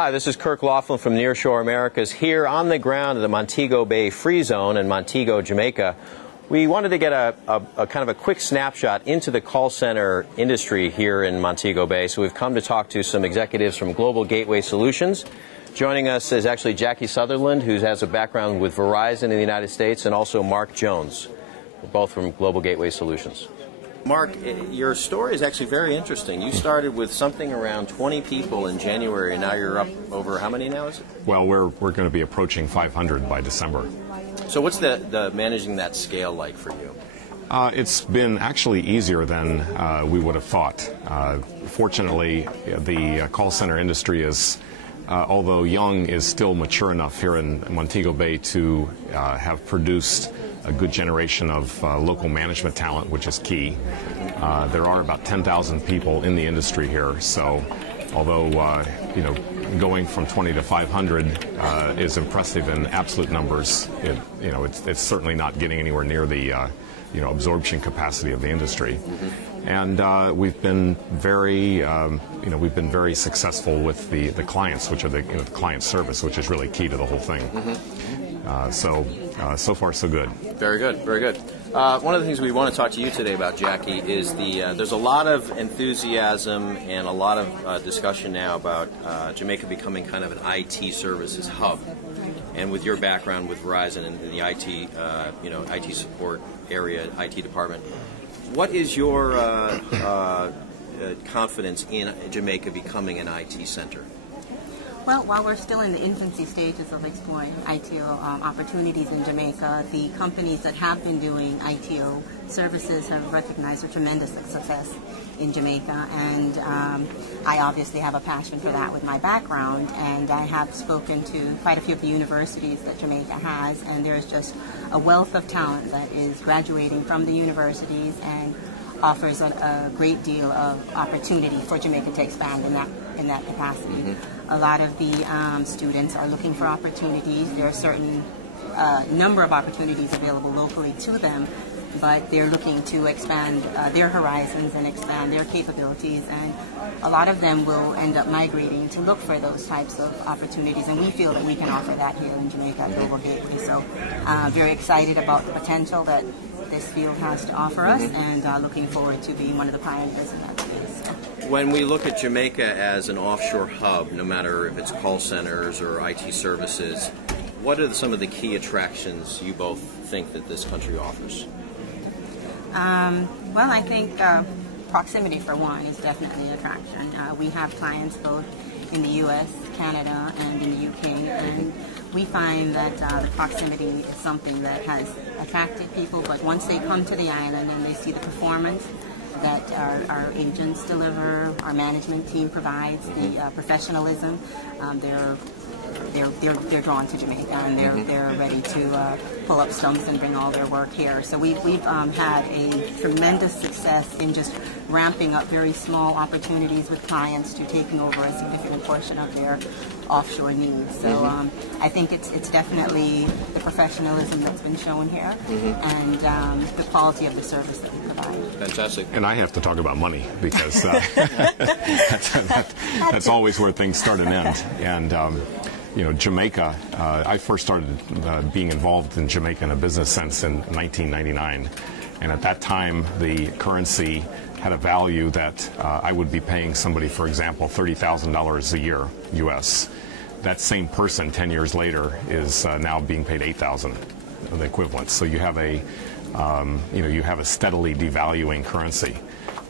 Hi, this is Kirk Laughlin from Nearshore Americas here on the ground at the Montego Bay Free Zone in Montego, Jamaica. We wanted to get a kind of a quick snapshot into the call center industry here in Montego Bay. So we've come to talk to some executives from Global Gateway Solutions. Joining us is actually Jackie Sutherland, who has a background with Verizon in the United States, and also Mark Jones, both from Global Gateway Solutions. Mark, your story is actually very interesting. You started with something around 20 people in January, and now you're up over how many now is it? Well, we're going to be approaching 500 by December. So what's the managing that scale like for you? It's been actually easier than we would have thought. Fortunately, the call center industry is, although young, is still mature enough here in Montego Bay to have produced a good generation of local management talent, which is key. There are about 10,000 people in the industry here, so although going from 20 to 500 is impressive in absolute numbers, it's certainly not getting anywhere near the absorption capacity of the industry. And we've been very successful with the clients, which are the client service, which is really key to the whole thing. So far, so good. Very good, very good. One of the things we want to talk to you today about, Jackie, is there's a lot of enthusiasm and a lot of discussion now about Jamaica becoming kind of an IT services hub. And with your background with Verizon and the IT, IT support area, IT department, what is your confidence in Jamaica becoming an IT center? Well, while we're still in the infancy stages of exploring ITO opportunities in Jamaica, the companies that have been doing ITO services have recognized a tremendous success in Jamaica, and I obviously have a passion for that with my background, and I have spoken to quite a few of the universities that Jamaica has, and there's just a wealth of talent that is graduating from the universities and offers a great deal of opportunity for Jamaica to expand in that capacity. A lot of the students are looking for opportunities. There are certain number of opportunities available locally to them, but they're looking to expand their horizons and expand their capabilities, and a lot of them will end up migrating to look for those types of opportunities, and we feel that we can offer that here in Jamaica at Global Gateway. So very excited about the potential that this field has to offer us, and looking forward to being one of the pioneers in that space. So. When we look at Jamaica as an offshore hub, no matter if it's call centers or IT services, what are some of the key attractions you both think that this country offers? Well, I think proximity, for one, is definitely an attraction. We have clients both in the U.S., Canada, and in the U.K., and we find that the proximity is something that has attracted people, but once they come to the island and they see the performance that our agents deliver, our management team provides, the professionalism, they're drawn to Jamaica, and they're ready to pull up stumps and bring all their work here. So we've had a tremendous success in just ramping up very small opportunities with clients to taking over a significant portion of their offshore needs. So I think it's definitely the professionalism that's been shown here, and the quality of the service that we provide. Fantastic. And I have to talk about money, because that's always where things start and end. And Jamaica, I first started being involved in Jamaica in a business sense in 1999. And at that time, the currency had a value that I would be paying somebody, for example, $30,000 a year, U.S. That same person 10 years later is now being paid $8,000, the equivalent. So you have a steadily devaluing currency,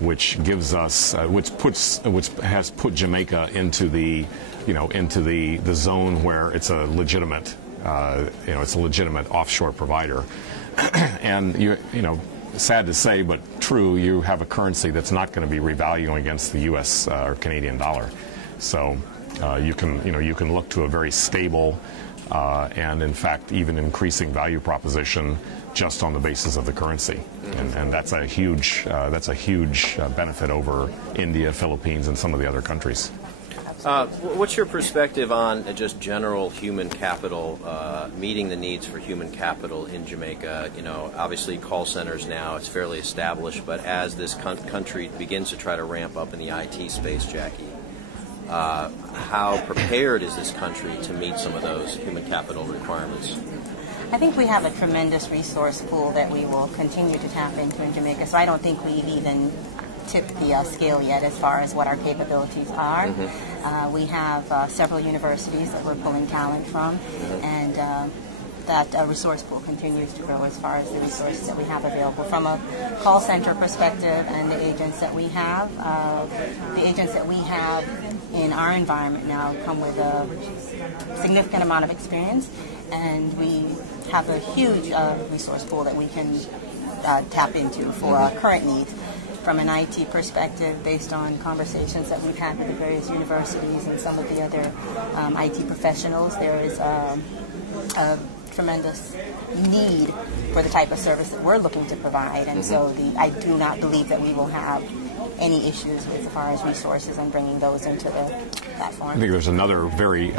which gives us, which has put Jamaica into the zone where it's a legitimate, offshore provider. And sad to say, but true, you have a currency that's not going to be revaluing against the U.S. Or Canadian dollar. So you can look to a very stable and, in fact, even increasing value proposition just on the basis of the currency, and that's a huge benefit over India, Philippines, and some of the other countries. What's your perspective on just general human capital, meeting the needs for human capital in Jamaica? Obviously call centers now, it's fairly established, but as this country begins to try to ramp up in the IT space, Jackie, how prepared is this country to meet some of those human capital requirements? I think we have a tremendous resource pool that we will continue to tap into in Jamaica, so I don't think we've even tipped the scale yet as far as what our capabilities are. Mm-hmm. We have several universities that we're pulling talent from, mm-hmm. and that resource pool continues to grow as far as the resources that we have available. From a call center perspective and the agents that we have in our environment now come with a significant amount of experience, and we have a huge resource pool that we can tap into for our current needs. From an IT perspective, based on conversations that we've had with the various universities and some of the other IT professionals, there is a tremendous need for the type of service that we're looking to provide, and so I do not believe that we will have any issues as far as resources and bringing those into the platform. I think there's another very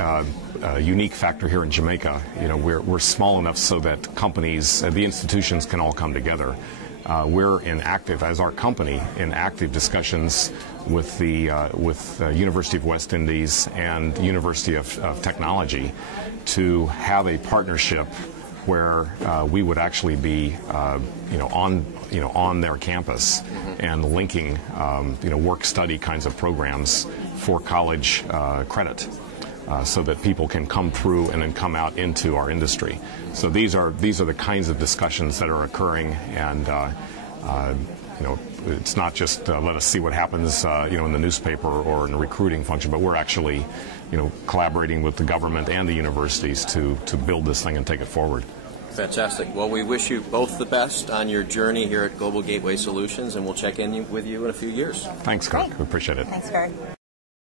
unique factor here in Jamaica. You know, we're small enough so that companies, the institutions can all come together. We're in active, as our company, in active discussions with the University of West Indies and University of Technology to have a partnership where we would actually be, on their campus and linking, work-study kinds of programs for college credit. So that people can come through and then come out into our industry. So these are the kinds of discussions that are occurring, and it's not just let us see what happens in the newspaper or in the recruiting function, but we're actually collaborating with the government and the universities to build this thing and take it forward. Fantastic. Well, we wish you both the best on your journey here at Global Gateway Solutions, and we'll check in with you in a few years. Thanks, Kirk. We appreciate it. Thanks, Kirk.